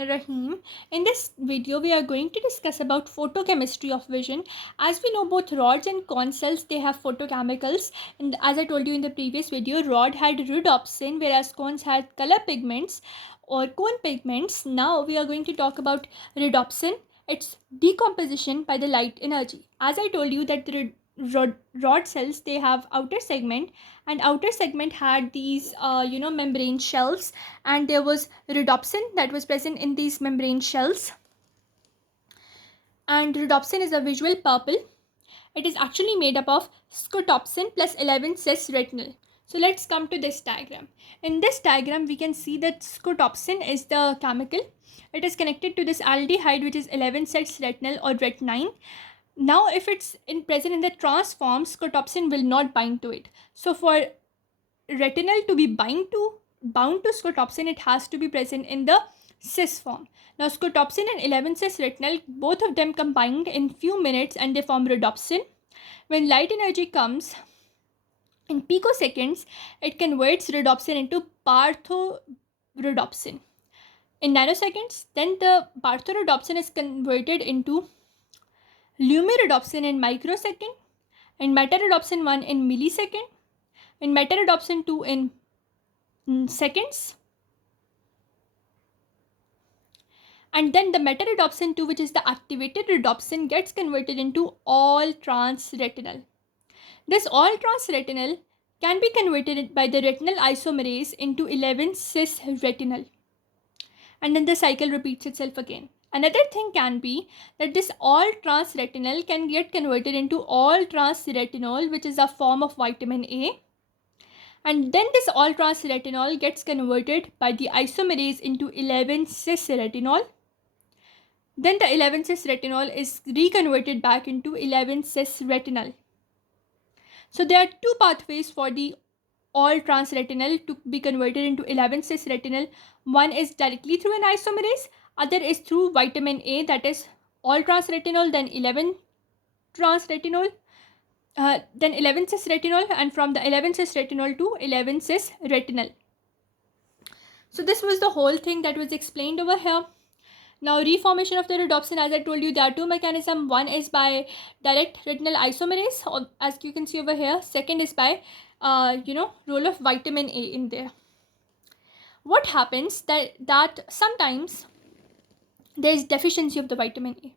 Rahim. In this video, we are going to discuss about photochemistry of vision. As we know, both rods and cone cells, they have photochemicals. And as I told you in the previous video, rod had rhodopsin, whereas cones had color pigments or cone pigments. Now we are going to talk about rhodopsin, its decomposition by the light energy. As I told you that the rod cells, they have outer segment, and outer segment had these membrane shells, and there was rhodopsin that was present in these membrane shells. And rhodopsin is a visual purple. It is actually made up of scotopsin plus 11 cis retinal. So let's come to this diagram. In this diagram, we can see that scotopsin is the chemical. It is connected to this aldehyde, which is 11 cis retinal or retinine. Now, if it's present in the trans form, scotopsin will not bind to it. So for retinal to be bound to scotopsin, it has to be present in the cis form. Now scotopsin and 11 cis retinal, both of them combined in few minutes and they form rhodopsin. When light energy comes in picoseconds, it converts rhodopsin into partho-rhodopsin. In nanoseconds, then the partho-rhodopsin is converted into lumirhodopsin in microsecond, and meta-rhodopsin 1 in millisecond, and meta-rhodopsin 2 in seconds, and then the meta-rhodopsin 2, which is the activated rhodopsin, gets converted into all trans retinal. This all trans retinal can be converted by the retinal isomerase into 11 cis retinal, and then the cycle repeats itself again. Another thing can be that this all trans retinal can get converted into all trans retinol, which is a form of vitamin A, and then this all trans retinol gets converted by the isomerase into 11 cis retinol. Then the 11 cis retinol is reconverted back into 11 cis retinal. So there are two pathways for the all trans retinal to be converted into 11 cis retinal. One is directly through an isomerase, other is through vitamin A, that is all trans retinol, then 11 trans retinol, then 11 cis retinol, and from the 11 cis retinol to 11 cis retinal. So this was the whole thing that was explained over here. Now, reformation of the rhodopsin, as I told you, there are two mechanisms. One is by direct retinal isomerase, or as you can see over here. Second is by, role of vitamin A in there. What happens that sometimes there is deficiency of the vitamin A.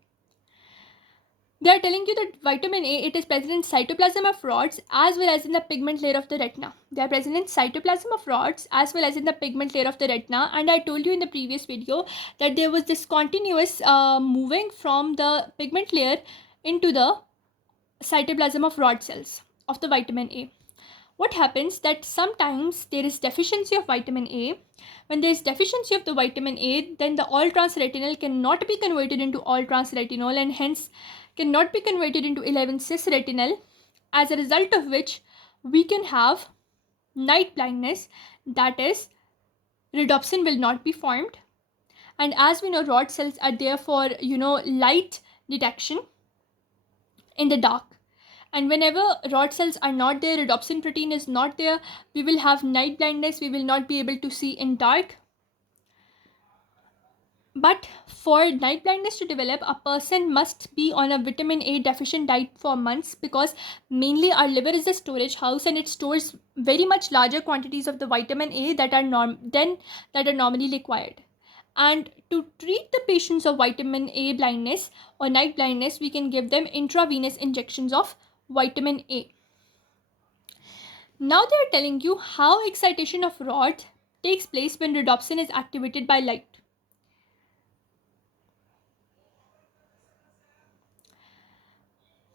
They are telling you that vitamin A, it is present in cytoplasm of rods as well as in the pigment layer of the retina. They are present in cytoplasm of rods as well as in the pigment layer of the retina. And I told you in the previous video that there was this continuous moving from the pigment layer into the cytoplasm of rod cells of the vitamin A. What happens that sometimes there is deficiency of vitamin A. When there is deficiency of the vitamin A, then the all trans retinal cannot be converted into all trans retinol, and hence cannot be converted into 11 cis retinal, as a result of which we can have night blindness, that is rhodopsin will not be formed. And as we know, rod cells are there for light detection in the dark, and whenever rod cells are not there, rhodopsin protein is not there, we will have night blindness, we will not be able to see in dark. But for night blindness to develop, a person must be on a vitamin A deficient diet for months, because mainly our liver is the storage house and it stores very much larger quantities of the vitamin A that are normally required. And to treat the patients of vitamin A blindness or night blindness, we can give them intravenous injections of vitamin A. Now they are telling you how excitation of rod takes place when rhodopsin is activated by light.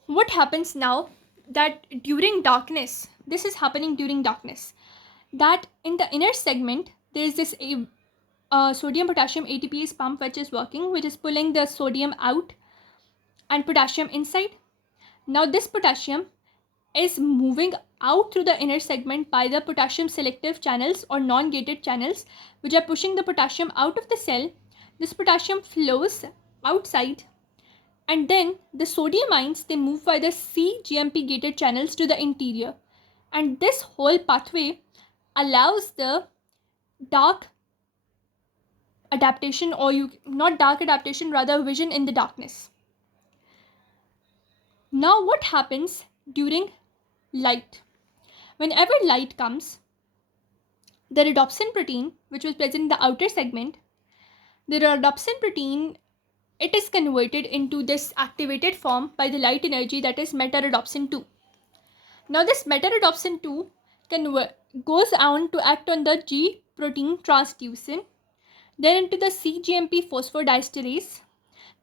What happens now that during darkness, this is happening during darkness, that in the inner segment there is this sodium potassium ATPase pump which is working, which is pulling the sodium out and potassium inside. Now this potassium is moving out through the inner segment by the potassium selective channels or non-gated channels, which are pushing the potassium out of the cell. This potassium flows outside, and then the sodium ions, they move by the cGMP gated channels to the interior, and this whole pathway allows the dark adaptation, or not dark adaptation, rather vision in the darkness. Now what happens during light? Whenever light comes, the rhodopsin protein, which was present in the outer segment, the rhodopsin protein, it is converted into this activated form by the light energy, that is metarhodopsin 2. Now this metarhodopsin 2 goes on to act on the G protein transducin, then into the cGMP phosphodiesterase.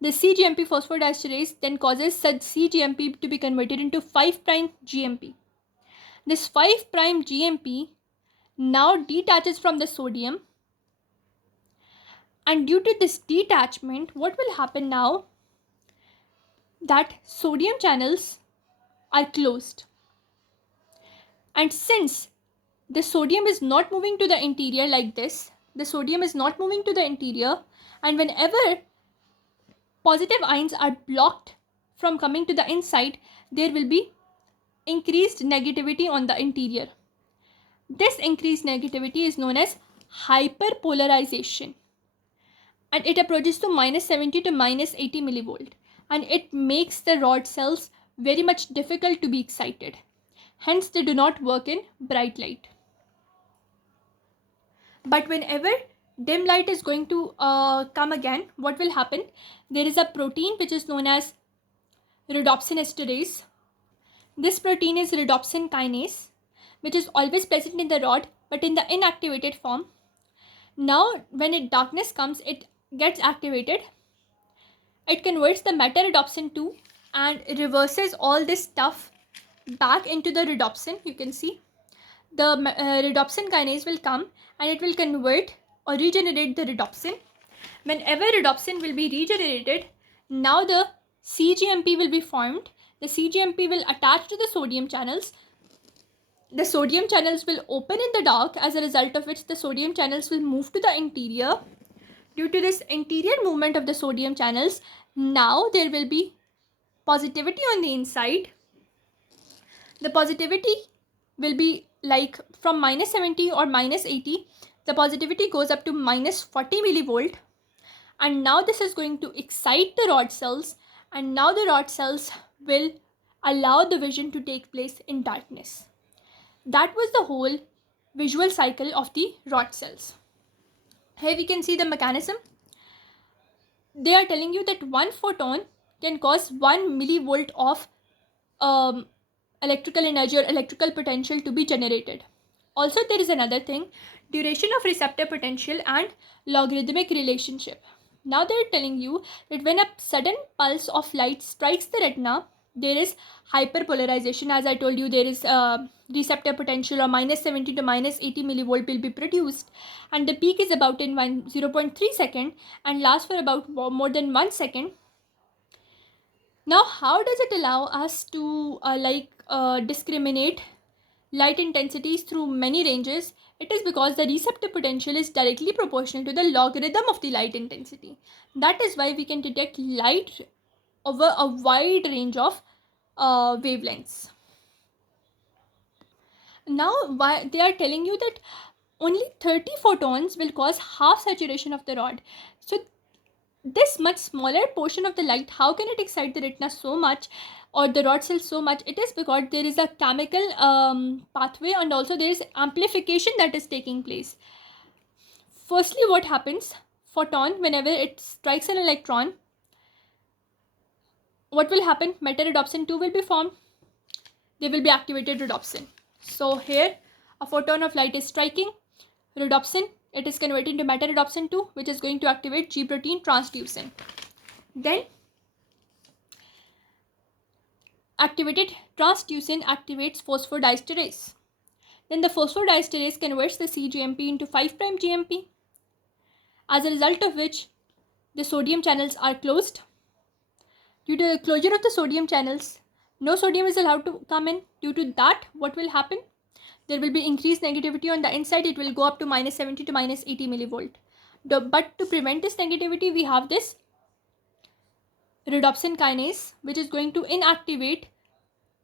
The cGMP phosphodiesterase then causes such cGMP to be converted into 5' GMP. This 5' GMP now detaches from the sodium, and due to this detachment, what will happen now? That sodium channels are closed. And since the sodium is not moving to the interior like this, the sodium is not moving to the interior, and whenever positive ions are blocked from coming to the inside, there will be increased negativity on the interior. This increased negativity is known as hyperpolarization, and it approaches to -70 to -80 millivolt, and it makes the rod cells very much difficult to be excited. Hence, they do not work in bright light. But whenever dim light is going to come again, what will happen? There is a protein which is known as rhodopsin esterase. This protein is rhodopsin kinase, which is always present in the rod but in the inactivated form. Now, when darkness comes, it gets activated. It converts the metarhodopsin 2 and reverses all this stuff back into the rhodopsin. You can see the rhodopsin kinase will come and it will convert or regenerate the rhodopsin. Whenever rhodopsin will be regenerated, now the cGMP will be formed. The cGMP will attach to the sodium channels. The sodium channels will open in the dark, as a result of which the sodium channels will move to the interior. Due to this interior movement of the sodium channels, now there will be positivity on the inside. The positivity will be like from -70 or -80. The positivity goes up to -40 millivolt. And now this is going to excite the rod cells, and now the rod cells will allow the vision to take place in darkness. That was the whole visual cycle of the rod cells. Here we can see the mechanism. They are telling you that one photon can cause 1 millivolt of electrical energy or electrical potential to be generated. Also, there is another thing, duration of receptor potential and logarithmic relationship. Now they are telling you that when a sudden pulse of light strikes the retina, there is hyperpolarization. As I told you, there is receptor potential, or -70 to -80 millivolt will be produced, and the peak is about in 0.3 second and lasts for about more than 1 second. Now, how does it allow us to discriminate light intensities through many ranges? It is because the receptor potential is directly proportional to the logarithm of the light intensity. That is why we can detect light over a wide range of wavelengths. Now, why they are telling you that only 30 photons will cause half saturation of the rod. So this much smaller portion of the light, how can it excite the retina so much or the rod cells so much? It is because there is a chemical pathway, and also there is amplification that is taking place. Firstly, what happens? Photon, whenever it strikes an electron, what will happen? Metarhodopsin 2 will be formed. There will be activated rhodopsin. So here a photon of light is striking rhodopsin. It is converted into metarhodopsin 2, which is going to activate G protein transducin. Then activated transducin activates phosphodiesterase. Then the phosphodiesterase converts the cGMP into 5' GMP, as a result of which the sodium channels are closed. Due to the closure of the sodium channels, no sodium is allowed to come in. Due to that, what will happen? There will be increased negativity on the inside. It will go up to -70 to -80 millivolt. But to prevent this negativity, we have this rhodopsin kinase, which is going to inactivate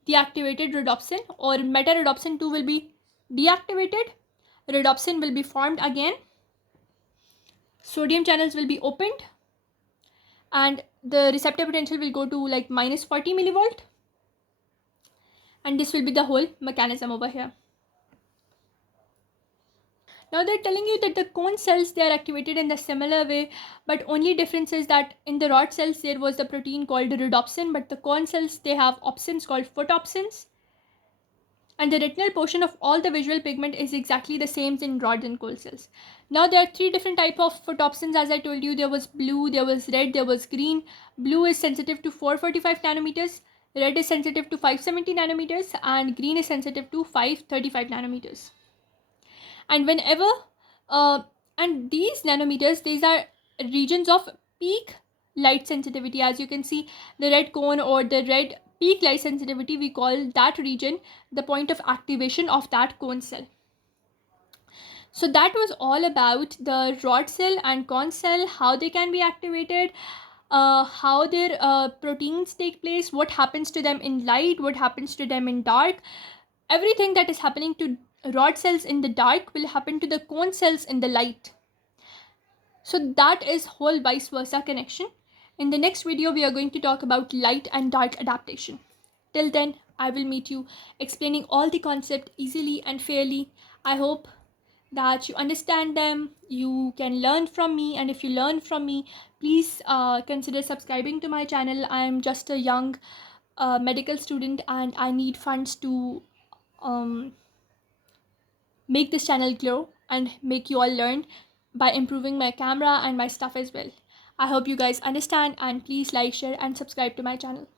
the activated rhodopsin, or metarhodopsin 2 will be deactivated. Rhodopsin will be formed again. sodium channels will be opened, and the receptor potential will go to like minus 40 millivolt, and this will be the whole mechanism over here. Now they're telling you that the cone cells, they are activated in the similar way, but only difference is that in the rod cells there was the protein called rhodopsin, but the cone cells, they have opsins called photopsins. And the retinal portion of all the visual pigment is exactly the same in rod and cone cells. Now there are three different type of photopsins. As I told you, there was blue, there was red, there was green. Blue is sensitive to 445 nanometers, red is sensitive to 570 nanometers, and green is sensitive to 535 nanometers. And whenever and these nanometers, these are regions of peak light sensitivity. As you can see, the red cone or the red peak light sensitivity, we call that region the point of activation of that cone cell. So that was all about the rod cell and cone cell, how they can be activated, how their proteins take place, what happens to them in light, what happens to them in dark. Everything that is happening to rod cells in the dark will happen to the cone cells in the light. So that is whole vice versa connection. In the next video, we are going to talk about light and dark adaptation. Till then, I will meet you explaining all the concept easily and fairly. I hope that you understand them, you can learn from me, and if you learn from me, please consider subscribing to my channel. I am just a young medical student and I need funds to make this channel grow and make you all learn by improving my camera and my stuff as well. I hope you guys understand, and please like, share and subscribe to my channel.